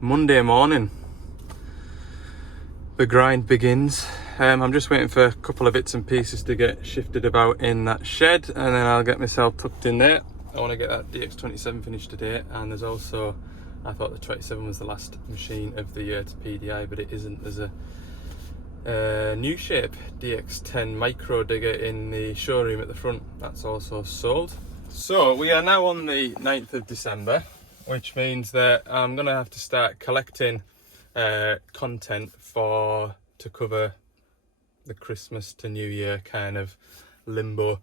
Monday morning, the grind begins. I'm just waiting for a couple of bits and pieces to get shifted about in that shed, and then I'll get myself tucked in there. I want to get that DX27 finished today, and there's also, I thought the 27 was the last machine of the year to PDI, but it isn't. There's a new shape DX10 micro digger in the showroom at the front. That's also sold. So we are now on the 9th of December, which means that I'm gonna have to start collecting content to cover the Christmas to New Year kind of limbo.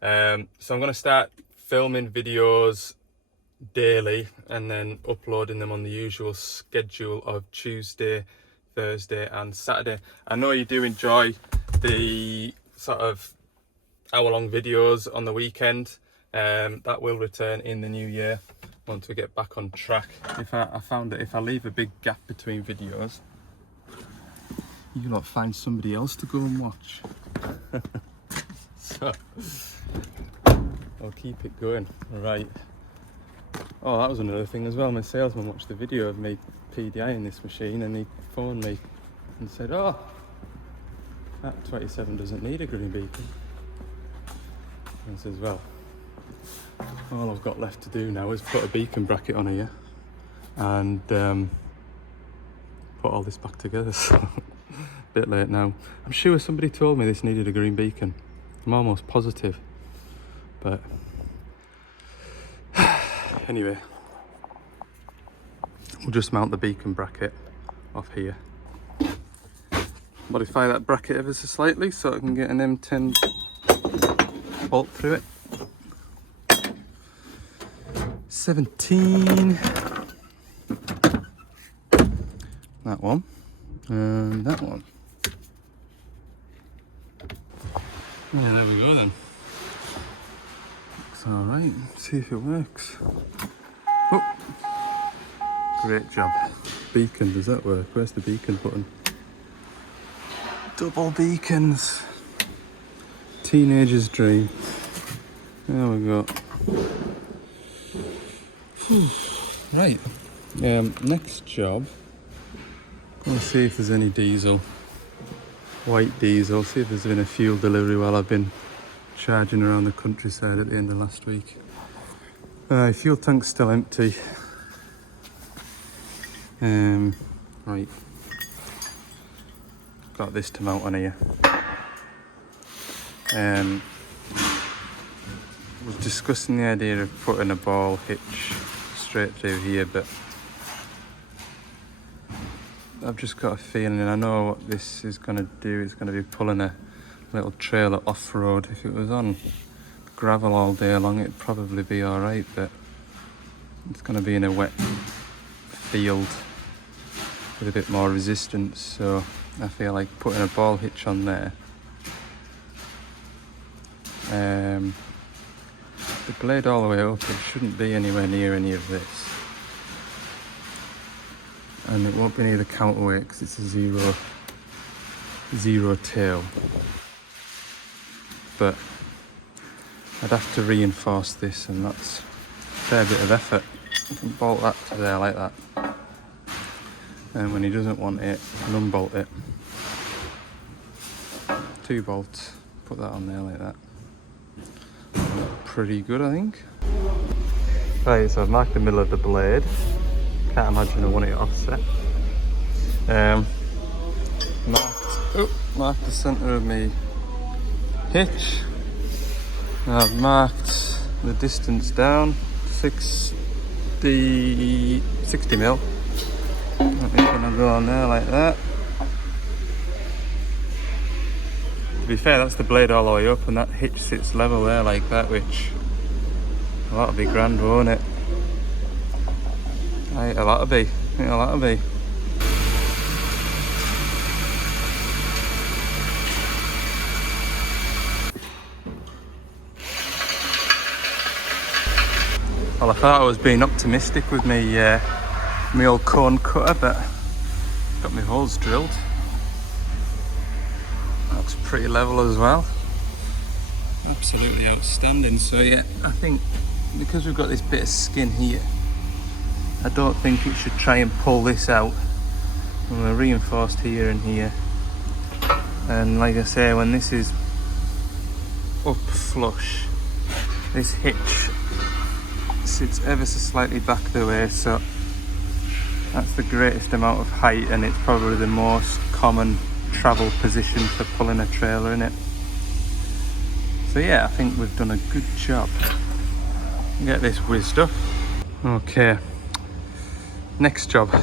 So I'm gonna start filming videos daily and then uploading them on the usual schedule of Tuesday, Thursday and Saturday. I know you do enjoy the sort of hour-long videos on the weekend. That will return in the new year once we get back on track. I found that if I leave a big gap between videos, you lot find somebody else to go and watch. So I'll keep it going. Right. Oh, that was another thing as well. My salesman watched the video of me PDIing this machine, and he phoned me and said, "Oh, that 27 doesn't need a green beacon." And I says, "Well, all I've got left to do now is put a beacon bracket on here and put all this back together." So a bit late now. I'm sure somebody told me this needed a green beacon. I'm almost positive, but anyway, we'll just mount the beacon bracket off here, modify that bracket ever so slightly so I can get an M10 bolt through it. 17, that one, and that one. Yeah, there we go then. Looks alright, see if it works. Oh, great job. Beacon, does that work? Where's the beacon button? Double beacons. Teenager's dream. There we go. Right, next job, I'll see if there's any diesel, white diesel, see if there's been a fuel delivery while I've been charging around the countryside at the end of last week. Fuel tank's still empty. Right, got this to mount on here. Was discussing the idea of putting a ball hitch straight through here, but I've just got a feeling, and I know what this is going to do. It's going to be pulling a little trailer off-road. If it was on gravel all day long, it'd probably be alright, but it's going to be in a wet field with a bit more resistance, so I feel like putting a ball hitch on there. The blade all the way up, it shouldn't be anywhere near any of this, and it won't be near the counterweight because it's a zero tail, but I'd have to reinforce this, and that's a fair bit of effort. I can bolt that to there like that, and when he doesn't want it, unbolt it. 2 bolts, put that on there like that. Pretty good, I think. Right, so I've marked the middle of the blade. Can't imagine I want it offset. Marked the centre of my hitch. I've marked the distance down, 60 mil. It's gonna go on there like that. To be fair, that's the blade all the way up, and that hitch sits level there like that, which that'll be grand, won't it? Right, that'll be. That'll be. Well, I thought I was being optimistic with my old cone cutter, but got my holes drilled. Looks pretty level as well. Absolutely outstanding. So yeah, I think because we've got this bit of skin here, I don't think it should try and pull this out. And we're reinforced here and here. And like I say, when this is up flush, this hitch sits ever so slightly back the way, so that's the greatest amount of height, and it's probably the most common travel position for pulling a trailer in it. So yeah, I think we've done a good job. Get this whizzed up. Okay, next job.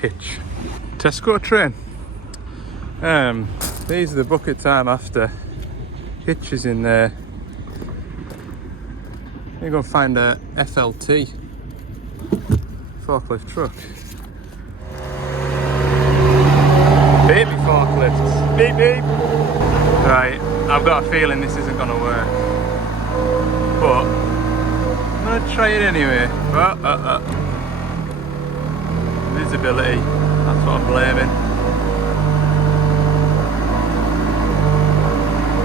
Hitch. Tesco train. These are the buckets I'm after. Hitch is in there. You're going to find a FLT forklift truck. Baby forklifts. Beep beep. Right, I've got a feeling this isn't going to work, but I'm going to try it anyway. Visibility, that's what I'm blaming.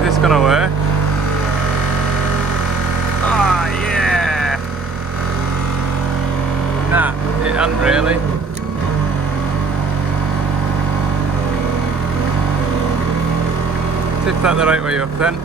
Is this gonna work? Ah, yeah! Nah, it hasn't really. Tip that the right way up then.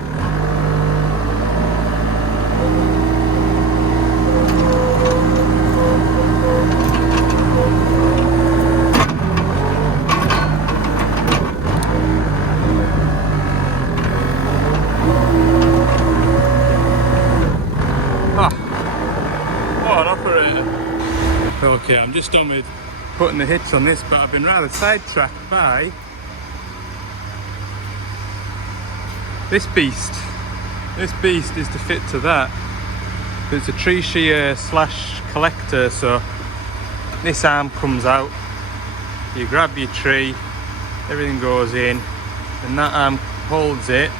Okay, I'm just done with putting the hitch on this, but I've been rather sidetracked by this beast. This beast is to fit to that. It's a tree shear slash collector, so this arm comes out, you grab your tree, everything goes in, and that arm holds it,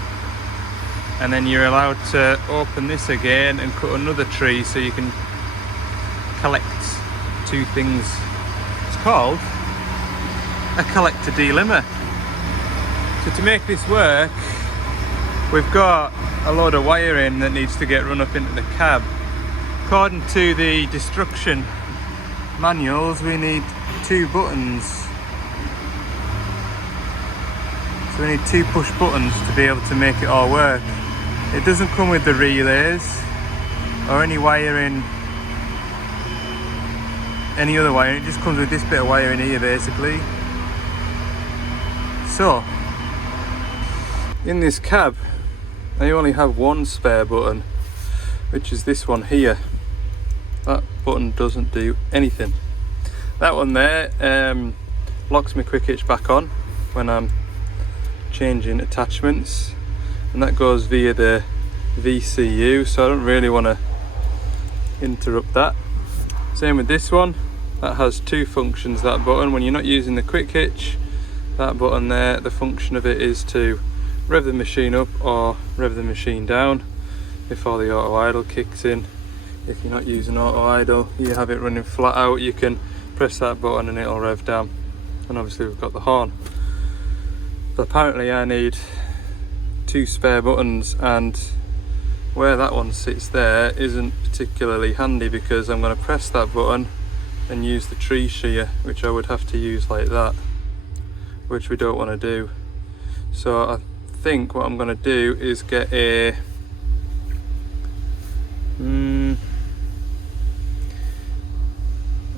and then you're allowed to open this again and cut another tree so you can collect two things. It's called a collector delimber. So to make this work, we've got a load of wiring that needs to get run up into the cab. According to the destruction manuals, we need 2 buttons. So we need 2 push buttons to be able to make it all work. It doesn't come with the relays or any wiring, any other wiring. It just comes with this bit of wiring here basically. So in this cab I only have one spare button, which is this one here. That button doesn't do anything. That one there locks my quick hitch back on when I'm changing attachments, and that goes via the VCU, so I don't really want to interrupt that. Same with this one, that has 2 functions, that button. When you're not using the quick hitch, that button there, the function of it is to rev the machine up or rev the machine down before the auto idle kicks in. If you're not using auto idle, you have it running flat out, you can press that button and it'll rev down. And obviously we've got the horn. But apparently I need 2 spare buttons, and where that one sits there isn't particularly handy because I'm going to press that button and use the tree shear, which I would have to use like that, which we don't want to do. So I think what I'm going to do is get a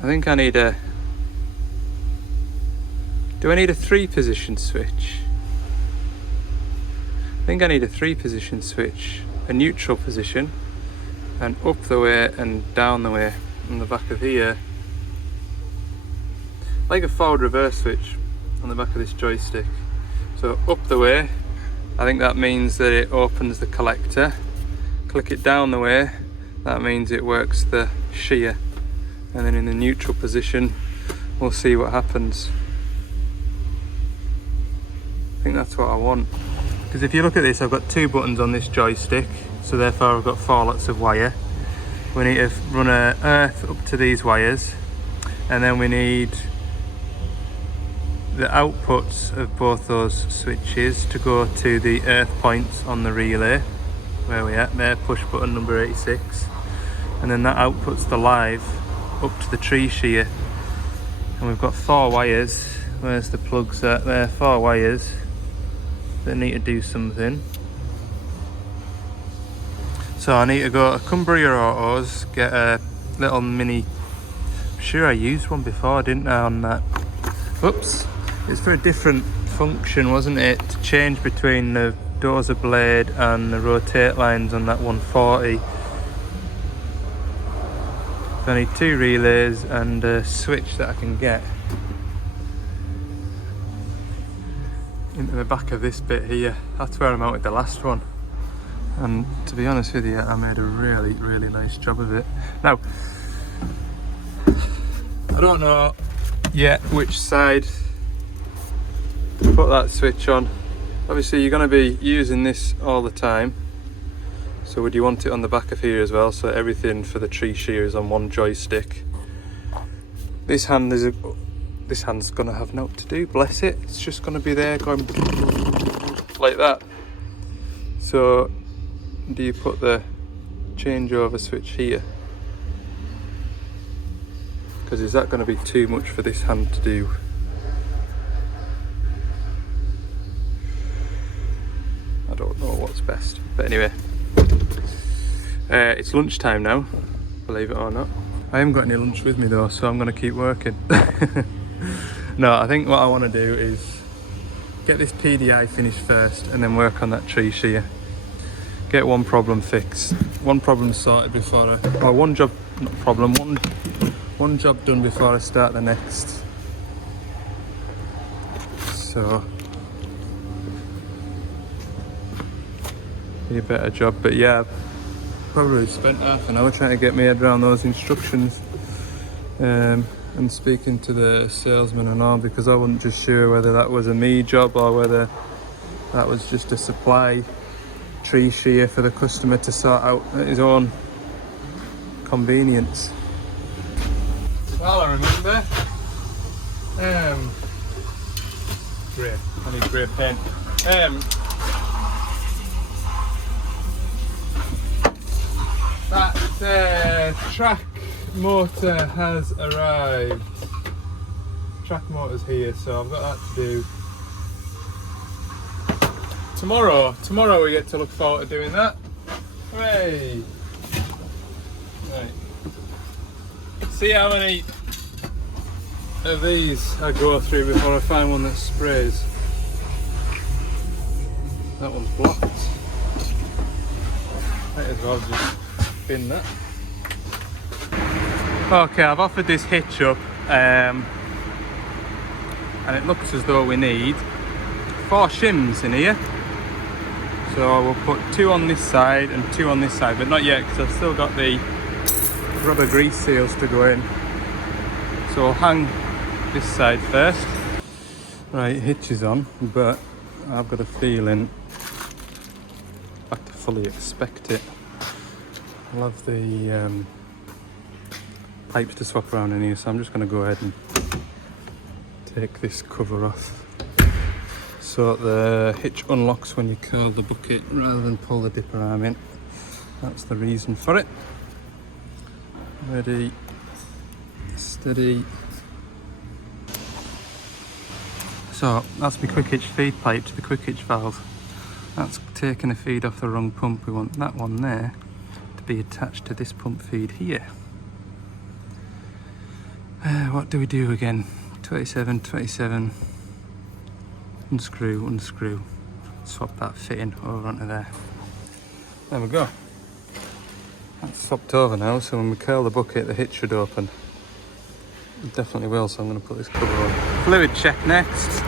I think I need a, do I need a 3-position switch? I think I need a 3-position switch, a neutral position, and up the way and down the way on the back of here, like a forward reverse switch on the back of this joystick. So up the way, I think that means that it opens the collector. Click it down the way, that means it works the shear. And then in the neutral position, we'll see what happens. I think that's what I want. Because if you look at this, I've got 2 buttons on this joystick, so therefore I've got 4 lots of wire. We need to run a earth up to these wires, and then we need the outputs of both those switches to go to the earth points on the relay. Where we at there, push button number 86. and then that outputs the live up to the tree shear. And we've got 4 wires. Where's the plugs at? There, 4 wires that need to do something. So I need to go to Cumbria Autos, get a little mini, I'm sure I used one before, didn't I, on that? Whoops, it's for a different function, wasn't it? To change between the dozer blade and the rotate lines on that 140. So I need 2 relays and a switch that I can get into the back of this bit here. That's where I mounted the last one. And to be honest with you, I made a really, really nice job of it. Now, I don't know yet which side to put that switch on. Obviously you're going to be using this all the time. So would you want it on the back of here as well, so everything for the tree shear is on one joystick. This hand's going to have naught to do, bless it. It's just going to be there going like that. So do you put the changeover switch here? Because is that going to be too much for this hand to do? I don't know what's best, but anyway, it's lunchtime now, believe it or not. I haven't got any lunch with me though, so I'm going to keep working. No, I think what I want to do is get this PDI finished first and then work on that tree shear. Get one problem fixed, one problem sorted before one job, not problem, one job done before I start the next. So be a better job, but yeah, probably spent half an hour trying to get my head around those instructions and speaking to the salesman and all, because I wasn't just sure whether that was a me job or whether that was just a supply tree shear for the customer to sort out at his own convenience. Well, I remember grey, I need grey pen. That track motor has arrived. Track motor's here, so I've got that to do. Tomorrow we get to look forward to doing that. Hooray! Right. See how many of these I go through before I find one that sprays. That one's blocked. Might as well just bin that. Okay, I've offered this hitch up and it looks as though we need 4 shims in here. So we'll put 2 on this side and 2 on this side, but not yet because I've still got the rubber grease seals to go in. So I'll hang this side first. Right, hitch is on, but I've got a feeling I have to fully expect it. I'll have the pipes to swap around in here, so I'm just going to go ahead and take this cover off. So the hitch unlocks when you curl the bucket rather than pull the dipper arm in. That's the reason for it. Ready, steady. So that's my quick hitch feed pipe to the quick hitch valve. That's taking the feed off the wrong pump. We want that one there to be attached to this pump feed here. What do we do again? 27, 27. Unscrew, unscrew. Swap that fitting over onto there. There we go. That's swapped over now, so when we curl the bucket, the hitch should open. It definitely will, so I'm going to put this cover on. Fluid check next.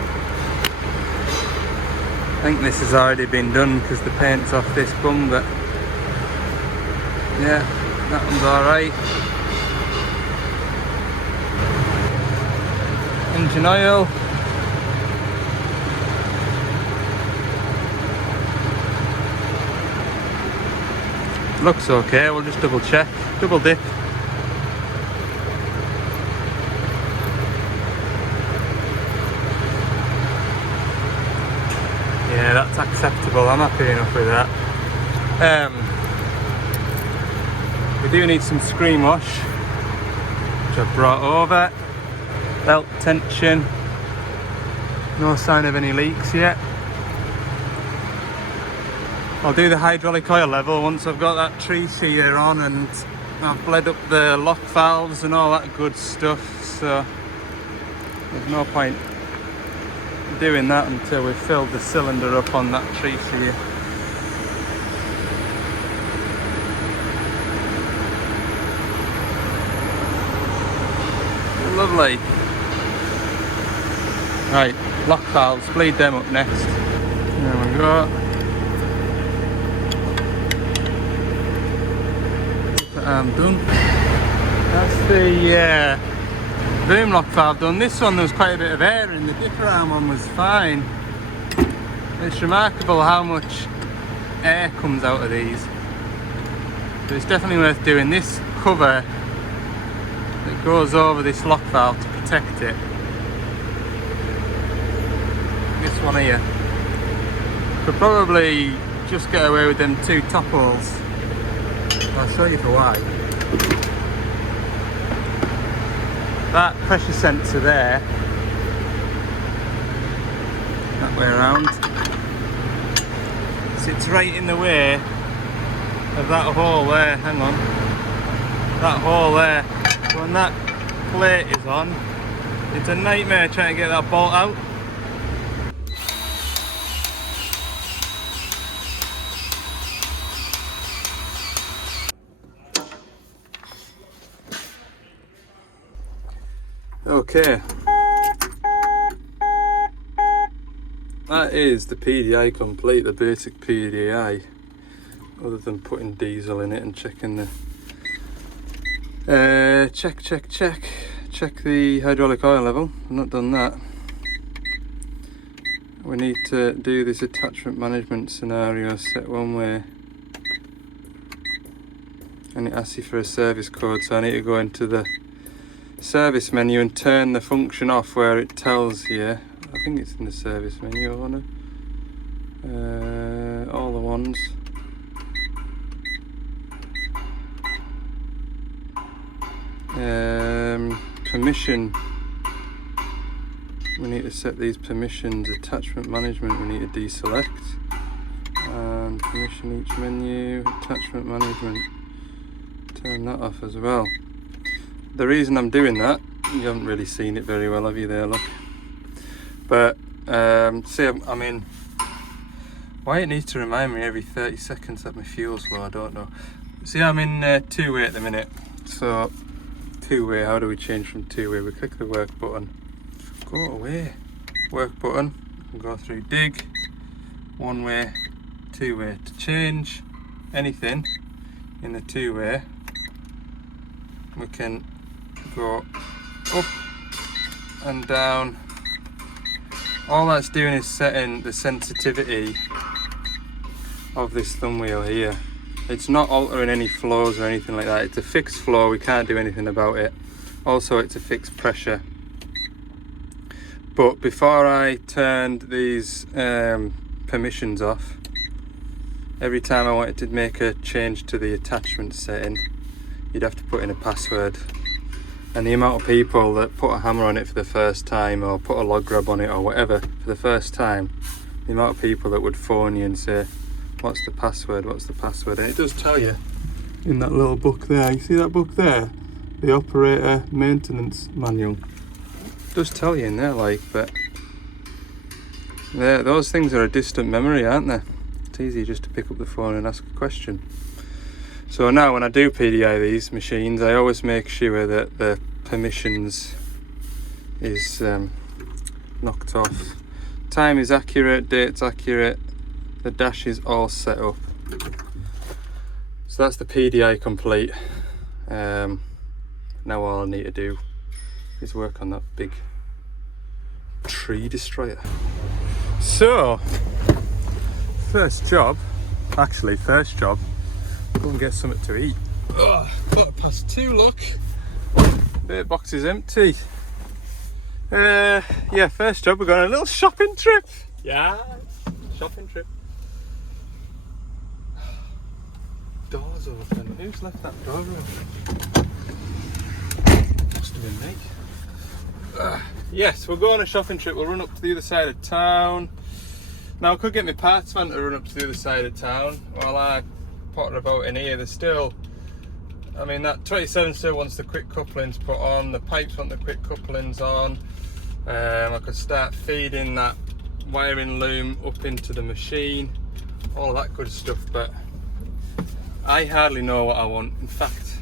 I think this has already been done because the paint's off this bung, but yeah, that one's alright. Engine oil. Looks okay, we'll just double check, double dip. Yeah, that's acceptable, I'm happy enough with that. We do need some screen wash, which I've brought over. Belt tension, no sign of any leaks yet. I'll do the hydraulic oil level once I've got that tree shear on and I've bled up the lock valves and all that good stuff, so there's no point doing that until we've filled the cylinder up on that tree shear. Lovely. Right, lock valves, bleed them up next. There we go. I'm done. That's the boom lock valve done. This one there was quite a bit of air in, the dipper arm one was fine. It's remarkable how much air comes out of these. But it's definitely worth doing. This cover that goes over this lock valve to protect it. This one here. Could probably just get away with them 2 top holes. I'll show you for why. That pressure sensor there, that way around, sits right in the way of that hole there. Hang on. That hole there. So when that plate is on, it's a nightmare trying to get that bolt out. Okay, that is the PDI complete, the basic PDI, other than putting diesel in it and checking the check the hydraulic oil level. I've not done that. We need to do this attachment management scenario set one way, and it asks you for a service code, so I need to go into the service menu and turn the function off where it tells you. I think it's in the service menu, I wanna all the ones. Permission, we need to set these permissions. Attachment management we need to deselect, and permission each menu, attachment management, turn that off as well. The reason I'm doing that, you haven't really seen it very well, have you there, look? But, see, I mean, why it needs to remind me every 30 seconds that my fuel's low, I don't know. See, I'm in two-way at the minute. So, two-way, how do we change from two-way? We click the work button, go away, work button, we can go through dig, one-way, two-way. To change anything in the two-way, we can go up and down. All that's doing is setting the sensitivity of this thumb wheel here. It's not altering any flows or anything like that. It's a fixed flow, we can't do anything about it. Also, it's a fixed pressure. But before I turned these permissions off, every time I wanted to make a change to the attachment setting, you'd have to put in a password. And the amount of people that put a hammer on it for the first time, or put a log grab on it or whatever for the first time, the amount of people that would phone you and say, what's the password, what's the password? And it does tell you in that little book there. You see that book there? The operator maintenance manual. It does tell you in there, like, but those things are a distant memory, aren't they? It's easy just to pick up the phone and ask a question. So now when I do PDI these machines, I always make sure that the permissions is knocked off. Time is accurate, date's accurate, the dash is all set up. So that's the PDI complete. Now all I need to do is work on that big tree destroyer. So, first job, go and get something to eat. Oh, 2:15, look. Bait box is empty. Yeah, first job, we're going on a little shopping trip. Yeah, shopping trip. Doors doors open. Who's left that door open? Must have been me. Yes, we'll go on a shopping trip. We'll run up to the other side of town. Now I could get my parts van to run up to the other side of town while I potter about in here. There's still, I mean, that 27 still wants the quick couplings put on, the pipes want the quick couplings on. I could start feeding that wiring loom up into the machine, all that good stuff, but I hardly know what I want. In fact,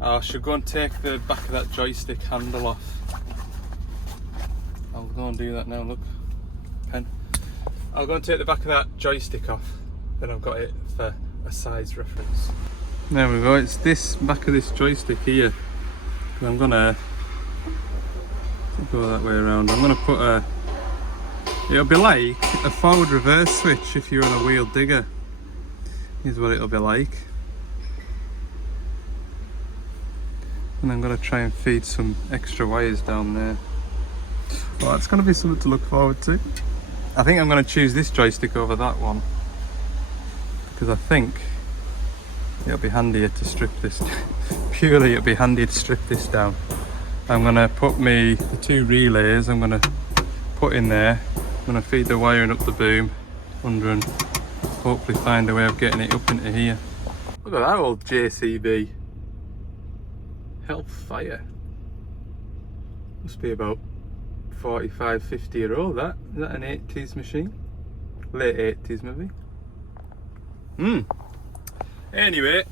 I should go and take the back of that joystick handle off. I'll go and do that now, look. Pen. I'll go and take the back of that joystick off, then I've got it for a size reference. There we go, it's this back of this joystick here. I'm gonna go that way around. I'm gonna put a, it'll be like a forward reverse switch if you're on a wheel digger. Here's what it'll be like. And I'm gonna try and feed some extra wires down there. Well, it's gonna be something to look forward to. I think I'm gonna choose this joystick over that one, because I think it'll be handier to strip this. Purely it'll be handier to strip this down. I'm gonna put the two relays, I'm gonna put in there. I'm gonna feed the wiring up the boom under and hopefully find a way of getting it up into here. Look at that old JCB. Hellfire. Must be about 45, 50 year old that. Is that an 80s machine? Late 80s maybe. Anyway,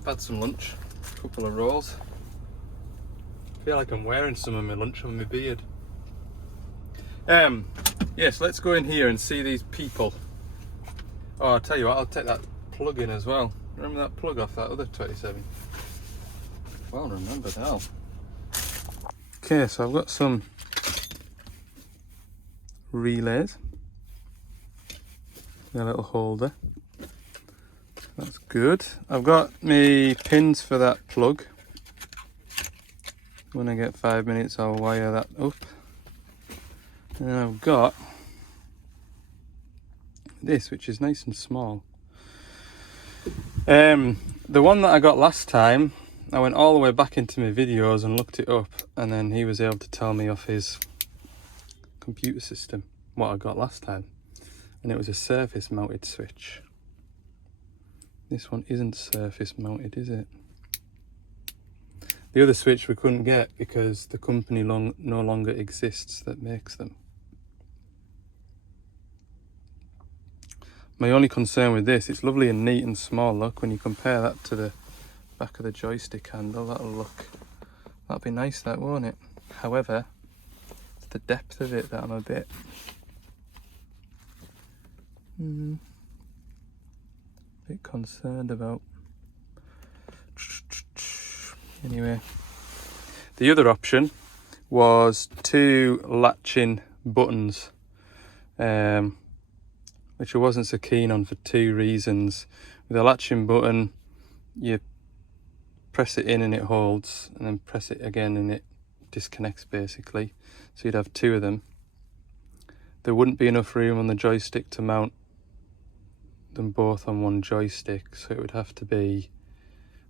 I've had some lunch, a couple of rolls. I feel like I'm wearing some of my lunch on my beard. Yes, let's go in here and see these people. Oh, I'll tell you what, I'll take that plug in as well. Remember that plug off that other 27? Well, remember now. Okay, so I've got some relays. A little holder. That's good. I've got my pins for that plug. When I get 5 minutes, I'll wire that up. And then I've got this, which is nice and small. The one that I got last time, I went all the way back into my videos and looked it up, and then he was able to tell me off his computer system what I got last time. And it was a surface mounted switch. This one isn't surface mounted, is it? The other switch we couldn't get because the company no longer exists that makes them. My only concern with this, it's lovely and neat and small, look, when you compare that to the back of the joystick handle, that'll be nice, that, won't it? However, it's the depth of it that I'm a bit concerned about. Anyway, the other option was two latching buttons, which I wasn't so keen on for two reasons. With a latching button, you press it in and it holds, and then press it again and it disconnects basically. So you'd have two of them. There wouldn't be enough room on the joystick to mount them both on one joystick, so it would have to be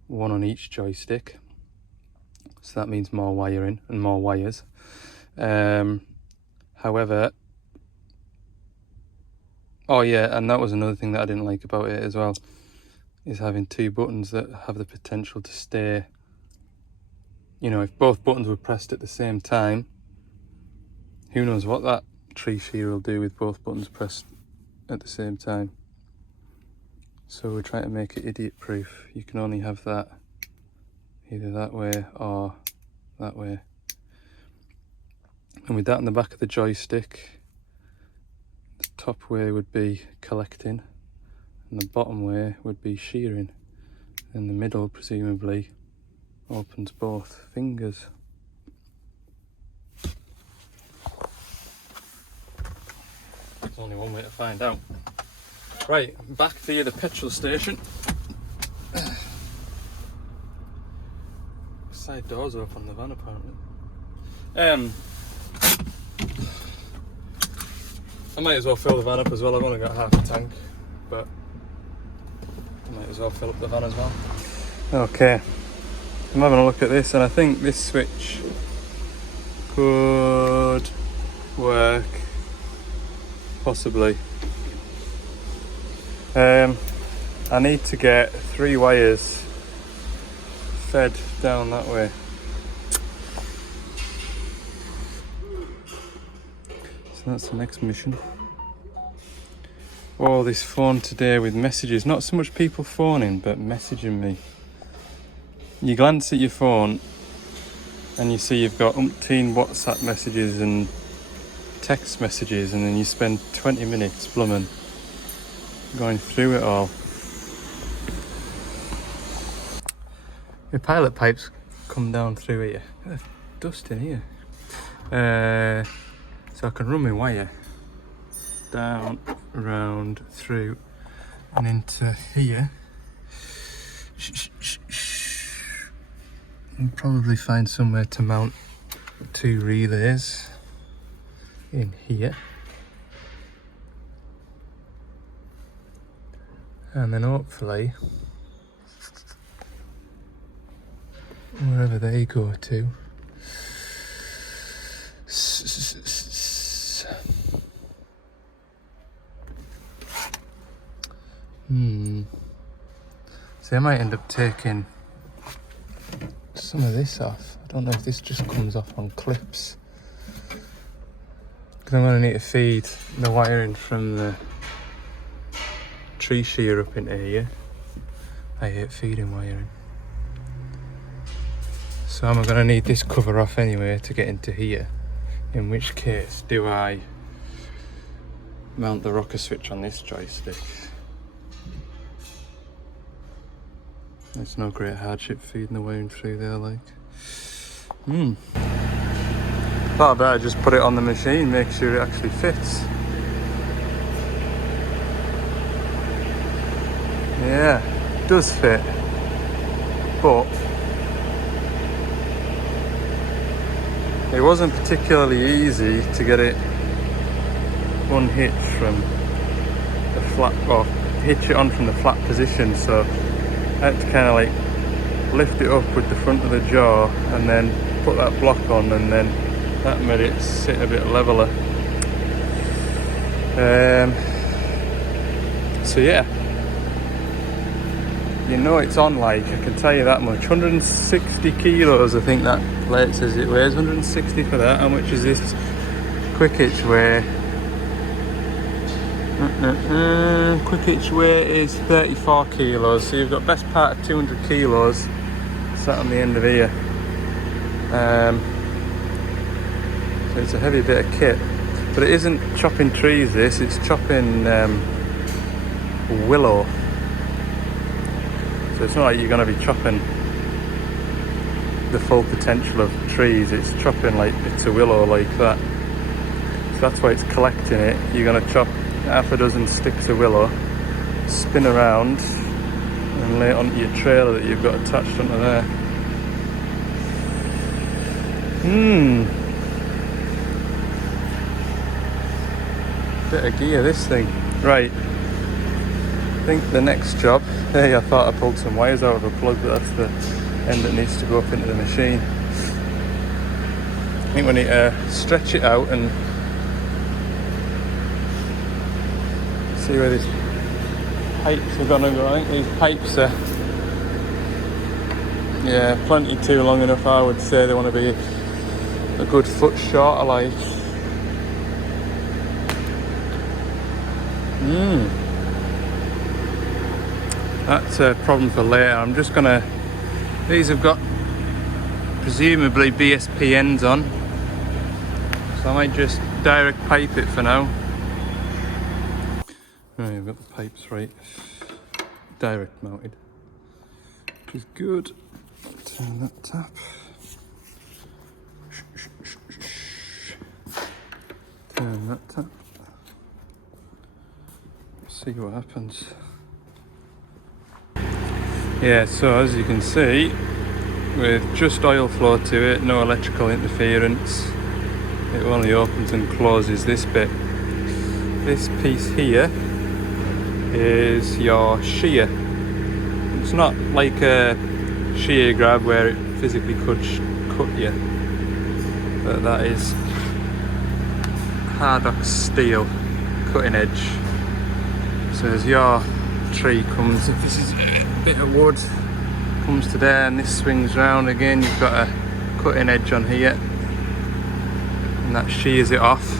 one on each joystick. So that means more wiring and more wires. However, oh yeah, and that was another thing that I didn't like about it as well, is having two buttons that have the potential to stay, you know, if both buttons were pressed at the same time, who knows what that tree shear will do with both buttons pressed at the same time. So we're trying to make it idiot proof. You can only have that either that way or that way. And with that in the back of the joystick, the top way would be collecting and the bottom way would be shearing, and the middle presumably opens both fingers. There's only one way to find out. Right, back via the petrol station. Side doors open on the van apparently. I might as well fill the van up as well. I've only got half a tank, but Might as well fill up the van as well. Okay, I'm having a look at this, and I think this switch could work, possibly. I need to get 3 wires fed down that way. So that's the next mission. Oh, this phone today with messages. Not so much people phoning, but messaging me. You glance at your phone and you see you've got umpteen WhatsApp messages and text messages, and then you spend 20 minutes blooming going through it all. The pilot pipes come down through here. There's dust in here. So I can run my wire down, around, through, and into here. And probably find somewhere to mount 2 relays in here. And then hopefully, wherever they go to, so I might end up taking some of this off. I don't know if this just comes off on clips, because I'm going to need to feed the wiring from the tree shear up into here. I hate feeding wiring. So I'm going to need this cover off anyway to get into here. In which case, do I mount the rocker switch on this joystick? It's no great hardship feeding the wiring through there, like. Thought I'd better just put it on the machine, make sure it actually fits. Yeah, it does fit, but it wasn't particularly easy to get it unhitched from the flat, or hitch it on from the flat position, so I had to kind of like lift it up with the front of the jaw and then put that block on, and then that made it sit a bit leveler. So yeah, you know it's on, like, I can tell you that much. 160 kilos, I think that plate says it weighs. 160 for that. How much is this quick hitch weigh? Quick hitch weight is 34 kilos, so you've got best part of 200 kilos sat on the end of here. So it's a heavy bit of kit, but it isn't chopping trees, this, it's chopping willow. So it's not like you're going to be chopping the full potential of trees, it's chopping like bits of willow like that. So that's why it's collecting it. You're going to chop half a dozen sticks of willow, spin around and lay it onto your trailer that you've got attached onto there. Bit of gear, this thing. Right, I think the next job, hey, I thought I pulled some wires out of a plug, but that's the end that needs to go up into the machine. I think we need to stretch it out and see where these pipes are gonna go. I think these pipes are, yeah, plenty too long enough. I would say they want to be a good foot shorter, like. That's a problem for later. I'm just gonna, these have got presumably BSP ends on, so I might just direct pipe it for now. Right, I've got the pipes right, direct mounted, which is good. Turn that tap. Turn that tap. See what happens. Yeah, so as you can see, with just oil flow to it, no electrical interference, it only opens and closes this bit. This piece here is your shear. It's not like a shear grab where it physically could cut you, but that is hard steel cutting edge. So as your tree comes, if this is a bit of wood, comes to there and this swings round again, you've got a cutting edge on here and that shears it off.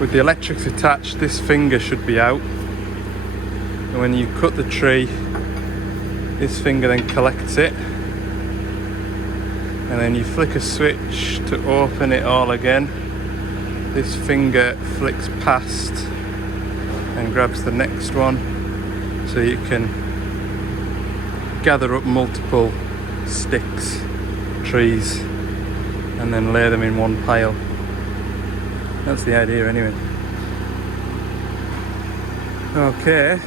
With the electrics attached, this finger should be out, and when you cut the tree, this finger then collects it, and then you flick a switch to open it all again. This finger flicks past and grabs the next one, so you can gather up multiple sticks, trees, and then lay them in one pile. That's the idea anyway. Okay.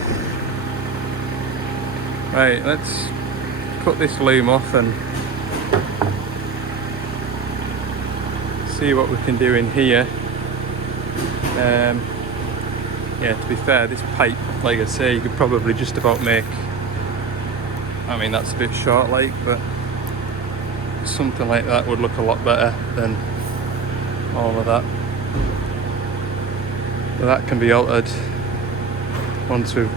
Right, let's cut this loom off and see what we can do in here. Yeah, to be fair, this pipe, like I say, you could probably just about make, I mean that's a bit short like, but something like that would look a lot better than all of that. But that can be altered once we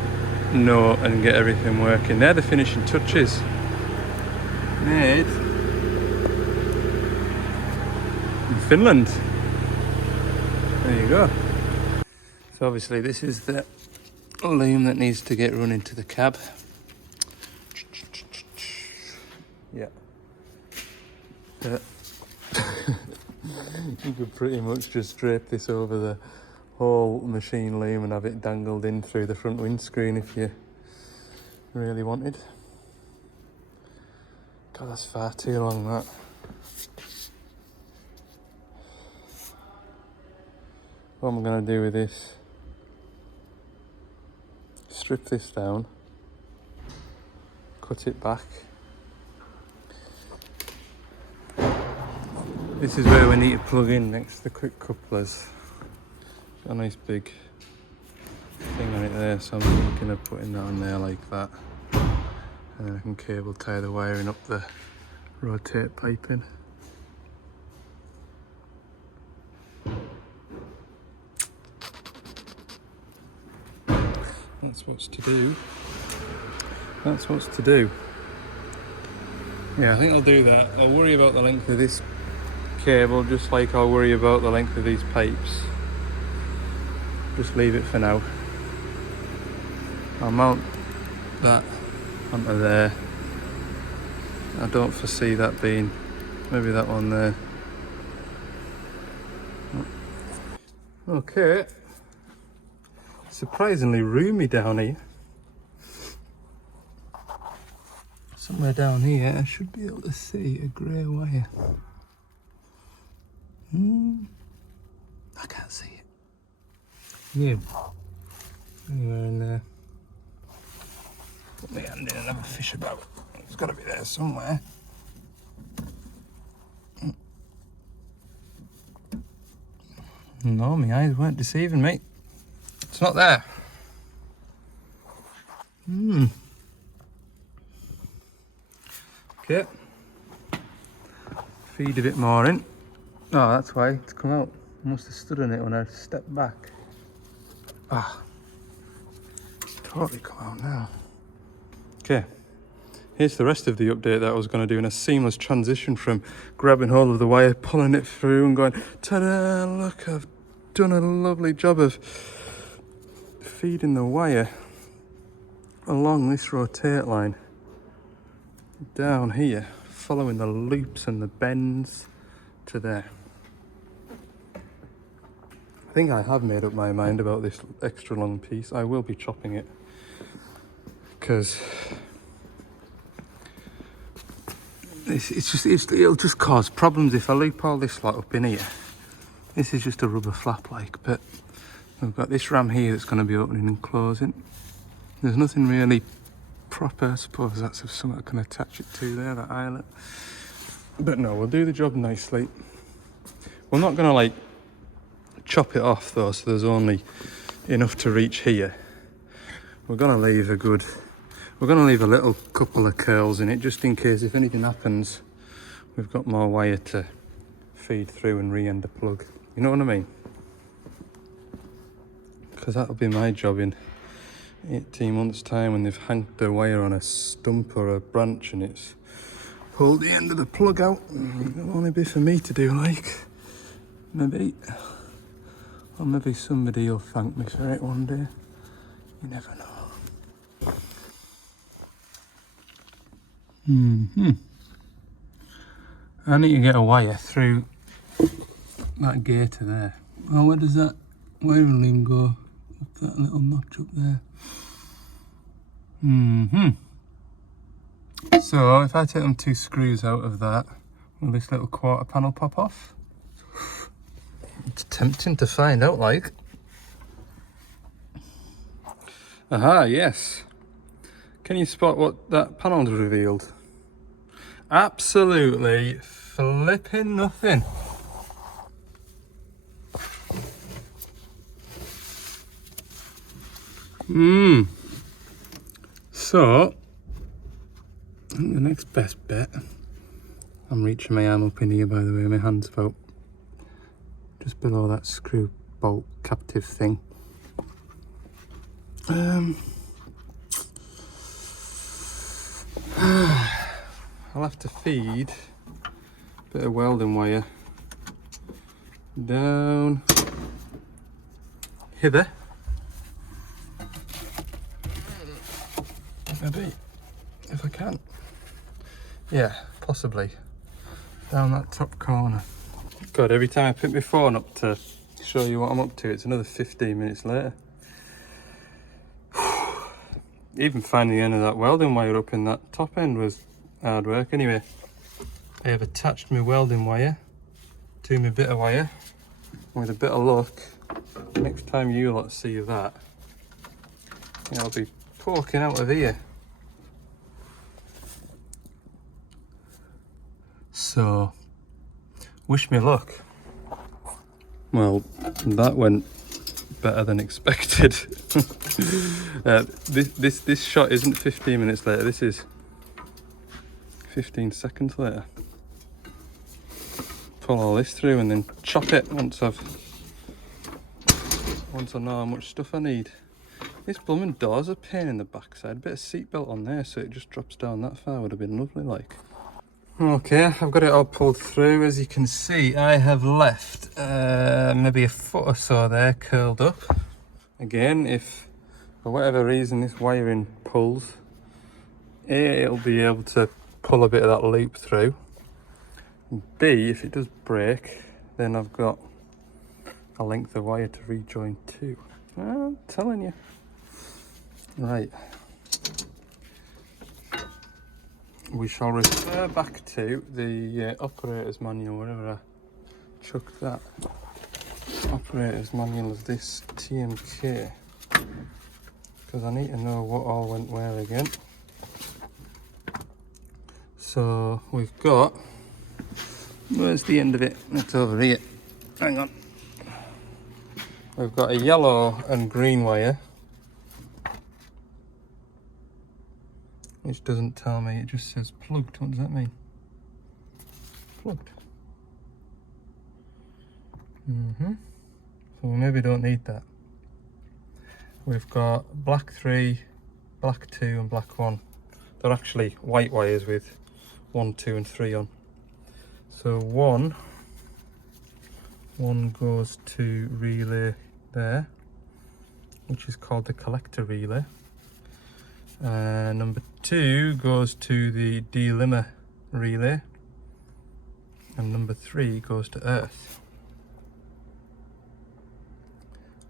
know and get everything working. They're the finishing touches. Made in Finland. There you go. So obviously this is the loom that needs to get run into the cab. Yeah. You could pretty much just drape this over the whole machine loom and have it dangled in through the front windscreen if you really wanted. God, that's far too long, that. What am I going to do with this? Strip this down, cut it back. This is where we need to plug in next to the quick couplers. Got a nice big thing on it there, so I'm thinking of putting that on there like that. And then I can cable tie the wiring up the rotate piping. That's what's to do. That's what's to do. Yeah, I think I'll do that. I'll worry about the length of this cable just like I'll worry about the length of these pipes. Just leave it for now. I'll mount that onto there. I don't foresee that being, maybe that one there. Okay. Surprisingly roomy down here. Somewhere down here I should be able to see a grey wire. I can't see it. Yeah. Anywhere in there. Put my hand in and have a fish about. It's got to be there somewhere. No, my eyes weren't deceiving me. It's not there. Okay. Feed a bit more in. Oh, that's why it's come out. I must have stood on it when I stepped back. Ah. It's totally come out now. Okay. Here's the rest of the update that I was going to do in a seamless transition from grabbing hold of the wire, pulling it through and going, ta-da, look, I've done a lovely job of feeding the wire along this rotate line down here, following the loops and the bends to there. I think I have made up my mind about this extra long piece. I will be chopping it because it'll just cause problems if I loop all this lot up in here. This is just a rubber flap like, but we've got this ram here that's going to be opening and closing. There's nothing really proper. I suppose that's if something I can attach it to there, that eyelet. But no, we'll do the job nicely. We're not going to like chop it off though, so there's only enough to reach here. We're going to leave a good, We're going to leave a little couple of curls in it just in case if anything happens, we've got more wire to feed through and re-end the plug. You know what I mean? Because that'll be my job in 18 months time when they've hanged the wire on a stump or a branch and it's pulled the end of the plug out. It'll only be for me to do, like, maybe. Or maybe somebody will thank me for it one day. You never know. I need to get a wire through that gator there. Oh, where does that wiring loom go? Up that little notch up there. So if I take them 2 screws out of that, will this little quarter panel pop off? It's tempting to find out, like. Aha, yes. Can you spot what that panel's revealed? Absolutely flipping nothing. So, I think the next best bet, I'm reaching my arm up in here by the way, my hand's about just below that screw bolt captive thing. I'll have to feed a bit of welding wire down hither. Maybe, if I can. Yeah, possibly. Down that top corner. God, every time I pick my phone up to show you what I'm up to, it's another 15 minutes later. Even finding the end of that welding wire up in that top end was hard work. Anyway, I have attached my welding wire to my bit of wire. And with a bit of luck, next time you lot see that, I'll be poking out of here. So, wish me luck. Well, that went better than expected. This shot isn't 15 minutes later, this is 15 seconds later. Pull all this through and then chop it once I know how much stuff I need. This blooming door's a pain in the backside. A bit of seatbelt on there so it just drops down that far would have been lovely, like. Okay, I've got it all pulled through. As you can see, I have left maybe a foot or so there curled up. Again, if for whatever reason this wiring pulls, A, it'll be able to pull a bit of that loop through. B, if it does break, then I've got a length of wire to rejoin to. I'm telling you. Right. We shall refer back to the operator's manual, wherever I chucked that. Operator's manual of this TMK. Because I need to know what all went where again. So we've got, where's the end of it? It's over here. Hang on. We've got a yellow and green wire. Which doesn't tell me, it just says plugged. What does that mean? Plugged. So we maybe don't need that. We've got black 3, black 2 and black 1. They're actually white wires with 1, 2 and 3 on. So one goes to relay there, which is called the collector relay. Number 2 goes to the delimiter relay, and number 3 goes to earth.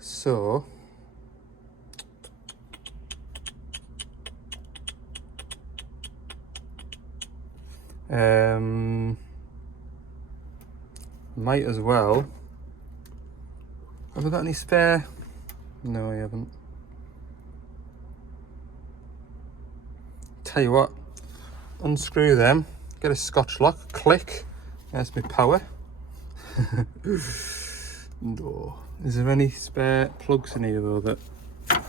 So might as well. Have I got any spare? No, I haven't. Tell you what, unscrew them, get a scotch lock, click, there's my power. No. Is there any spare plugs in here though that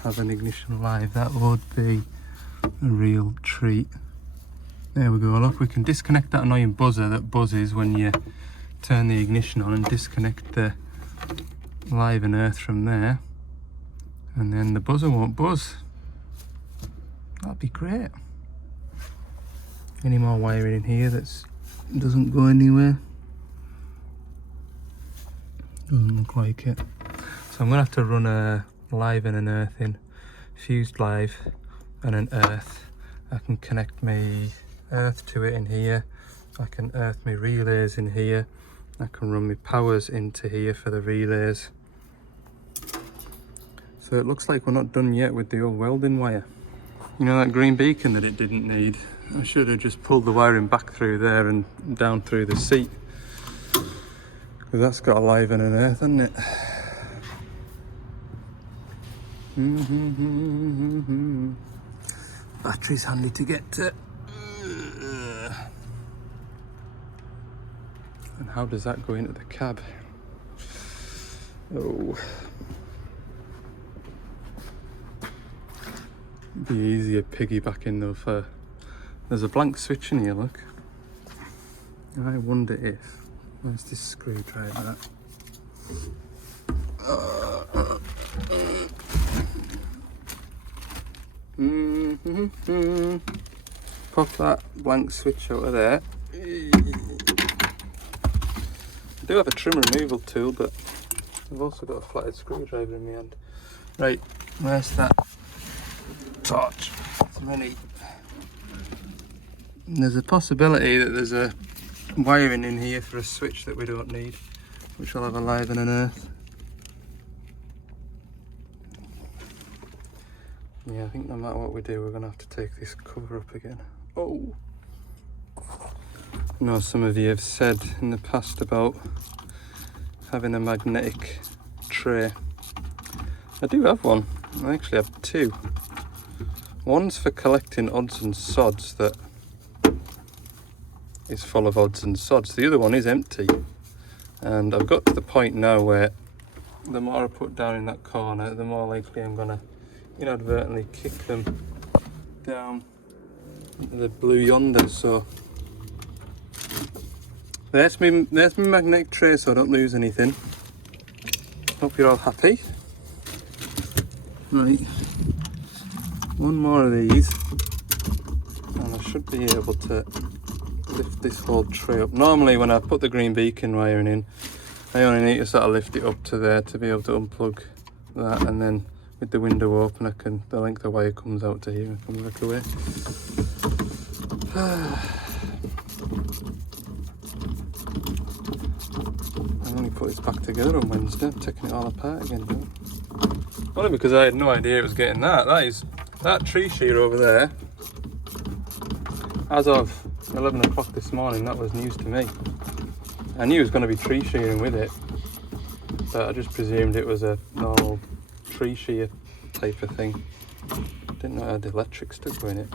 have an ignition live? That would be a real treat. There we go, look, we can disconnect that annoying buzzer that buzzes when you turn the ignition on and disconnect the live and earth from there, and then the buzzer won't buzz. That'd be great. Any more wiring in here that doesn't go anywhere? Doesn't look like it. So I'm gonna have to run a live and an earth in, fused live and an earth. I can connect my earth to it in here. I can earth my relays in here. I can run my powers into here for the relays. So it looks like we're not done yet with the old welding wire. You know that green beacon that it didn't need? I should have just pulled the wiring back through there and down through the seat. Because that's got a live and an earth, hasn't it? Battery's handy to get to. And how does that go into the cab? Oh. Be easier piggybacking though for... There's a blank switch in here, look. I wonder if... Where's this screwdriver at? Pop that blank switch out of there. I do have a trim removal tool, but I've also got a flathead screwdriver in my hand. Right, where's that torch? There's a possibility that there's a wiring in here for a switch that we don't need, which will have a live and an earth. Yeah, I think no matter what we do, we're going to have to take this cover up again. Oh! I know some of you have said in the past about having a magnetic tray. I do have one. I actually have two. One's for collecting odds and sods that is full of odds and sods. The other one is empty. And I've got to the point now where the more I put down in that corner, the more likely I'm going to inadvertently kick them down into the blue yonder. So there's my magnetic tray, so I don't lose anything. Hope you're all happy. Right, one more of these and I should be able to lift this whole tray up. Normally when I put the green beacon wiring in, I only need to sort of lift it up to there to be able to unplug that, and then with the window open the length of wire comes out to here and comes back away. I only put this back together on Wednesday. I'm taking it all apart again now. Only because I had no idea it was getting that. That tree shear over there, as of 11 o'clock this morning, that was news to me. I knew it was going to be tree shearing with it, but I just presumed it was a normal tree shear type of thing. Didn't know it had the electric stuck in it.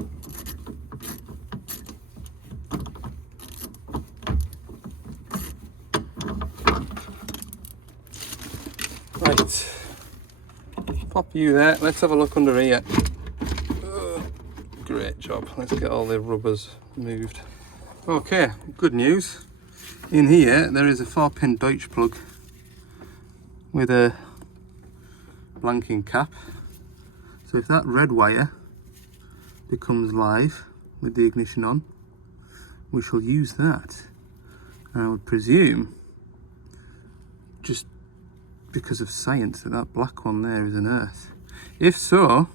Right, pop you there. Let's have a look under here. Great job. Let's get all the rubbers moved. Okay, good news. In here there is a 4-pin Deutsch plug with a blanking cap. So if that red wire becomes live with the ignition on, we shall use that. And I would presume, just because of science, that black one there is an earth. If so,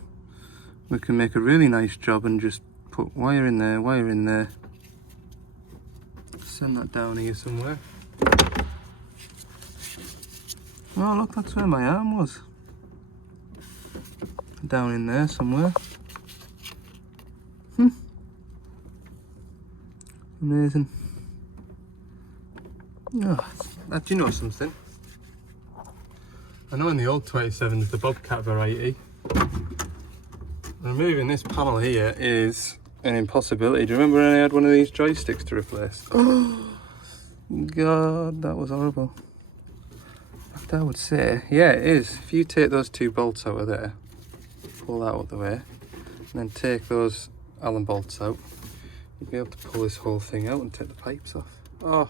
we can make a really nice job and just put wire in there, send that down here somewhere. Oh look, that's where my arm was. Down in there somewhere. Amazing. Oh, do you know something? I know in the old 27s, the Bobcat variety, removing this panel here is an impossibility. Do you remember when I had one of these joysticks to replace? Oh God, that was horrible. But I would say, yeah, it is. If you take those two bolts out of there, pull that out of the way, and then take those Allen bolts out, you'll be able to pull this whole thing out and take the pipes off. Oh,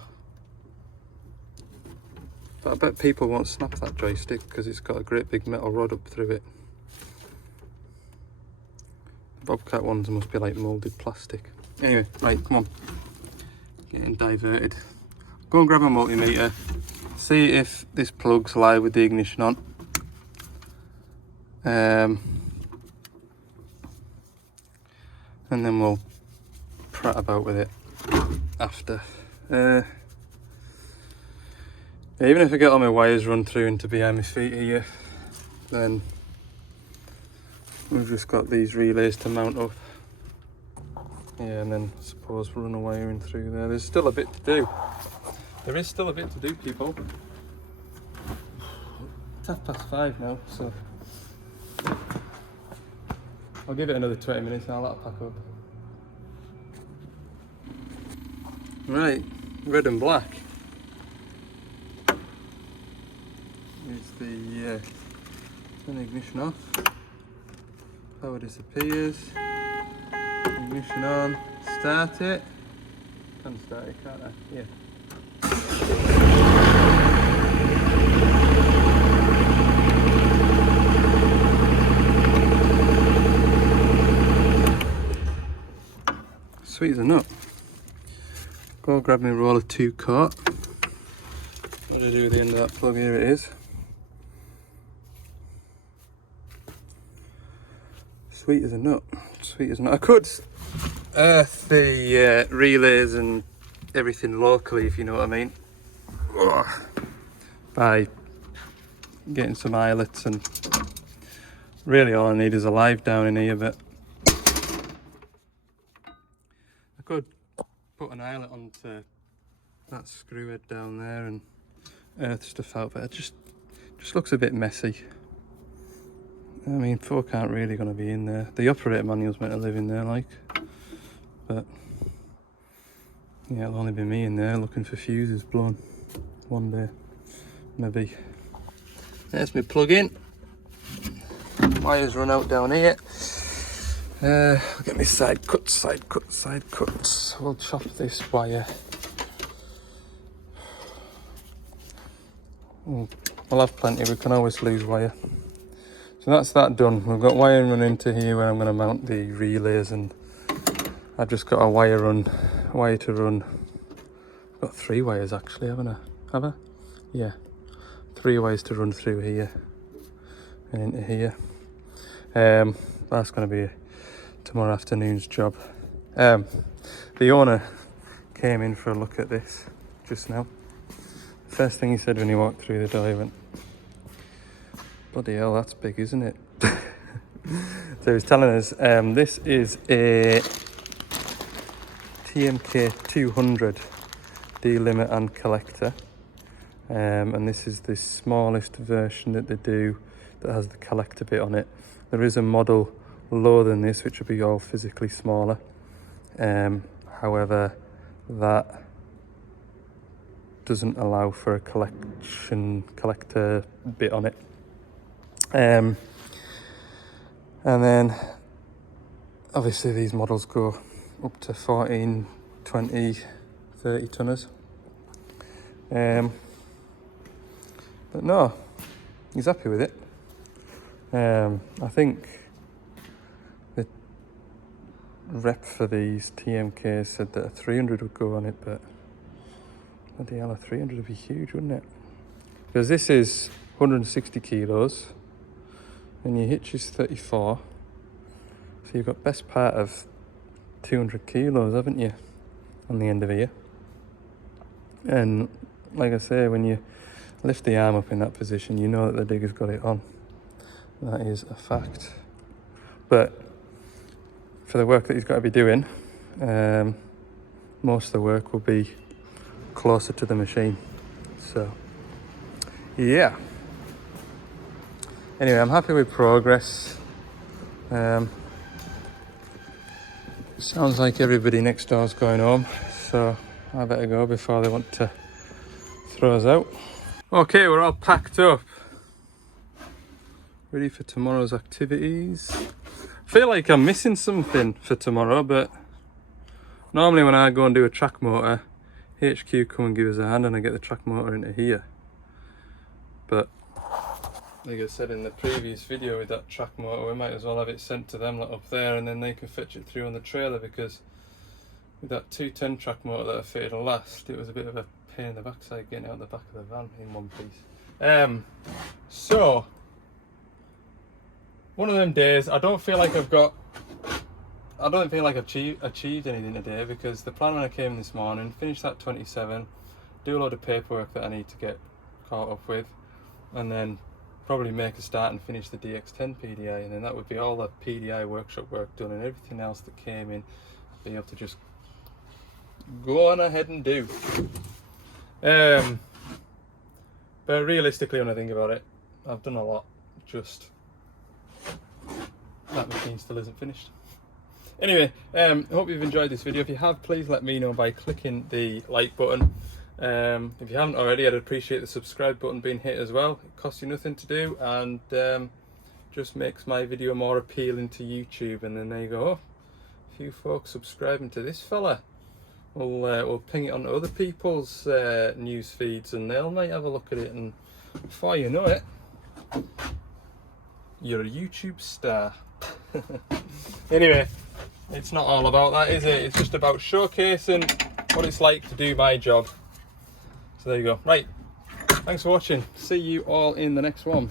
but I bet people won't snap that joystick because it's got a great big metal rod up through it. The Bobcat ones must be like moulded plastic. Anyway, right, come on. Getting diverted. Go and grab a multimeter. See if this plug's live with the ignition on. And then we'll prat about with it after. Even if I get all my wires run through into behind my feet here, then we've just got these relays to mount up. Yeah, and then I suppose we'll run a wire in through there. There's still a bit to do. There is still a bit to do, people. It's 5:30 now, so I'll give it another 20 minutes and I'll let it pack up. Right, red and black. Here's the turn the ignition off. Power disappears. Ignition on. Start it. Can start it, can't I? Yeah. Sweet as a nut. Go grab me a roller 2 quart. What do I do with the end of that plug? Here it is. Sweet as a nut. Sweet as a nut. I could earth the relays and everything locally, if you know what I mean. By getting some eyelets, and really all I need is a live down in here, but I could put an eyelet onto that screw head down there and earth stuff out, but it just looks a bit messy. I mean, folk aren't really going to be in there. The operator manual's meant to live in there, like, but yeah, it'll only be me in there looking for fuses blown one day, maybe. There's my plug in. Wires run out down here. I'll get my side cuts. We'll chop this wire. We'll have plenty, we can always lose wire. So that's that done. We've got wire run into here where I'm going to mount the relays, and I've just got a wire to run. I've got 3 wires actually, haven't I? Have I? Yeah. 3 wires to run through here and into here. That's going to be tomorrow afternoon's job. The owner came in for a look at this just now. First thing he said when he walked through the door, he went, "Bloody hell, that's big, isn't it?" So he was telling us this is a TMK 200 delimit and collector, and this is the smallest version that they do that has the collector bit on it. There is a model lower than this which will be all physically smaller, however that doesn't allow for a collector bit on it. And then obviously these models go up to 14, 20, 30 tonners. But no, he's happy with it. I think the rep for these TMKs said that a 300 would go on it, but bloody hell, a 300 would be huge, wouldn't it? Because this is 160 kilos and your hitch is 34, so you've got best part of 200 kilos, haven't you, on the end of here. And like I say, when you lift the arm up in that position, you know that the digger's got it on. That is a fact. But for the work that he's got to be doing, most of the work will be closer to the machine. So yeah, anyway, I'm happy with progress. Sounds like everybody next door's going home, so I better go before they want to throw us out. Okay, we're all packed up, ready for tomorrow's activities. feel like I'm missing something for tomorrow, but normally when I go and do a track motor, HQ come and give us a hand and I get the track motor into here. But like I said in the previous video with that track motor, we might as well have it sent to them like up there, and then they can fetch it through on the trailer, because with that 210 track motor that I fitted last, it was a bit of a pain in the backside getting out the back of the van in one piece. So one of them days, I don't feel like I've achieved anything today, because the plan when I came this morning, finish that 27, do a load of paperwork that I need to get caught up with, and then probably make a start and finish the DX10PDI, and then that would be all the PDI workshop work done, and everything else that came in, be able to just go on ahead and do. But realistically, when I think about it, I've done a lot, just that machine still isn't finished. Anyway, I hope you've enjoyed this video. If you have, please let me know by clicking the like button. If you haven't already, I'd appreciate the subscribe button being hit as well. It costs you nothing to do, and just makes my video more appealing to YouTube. And then there you go, oh, a few folks subscribing to this fella. We'll ping it onto other people's news feeds, and they'll might have a look at it, and before you know it, you're a YouTube star. Anyway, it's not all about that, is it? It's just about showcasing what it's like to do my job. So there you go. Right, thanks for watching. See you all in the next one.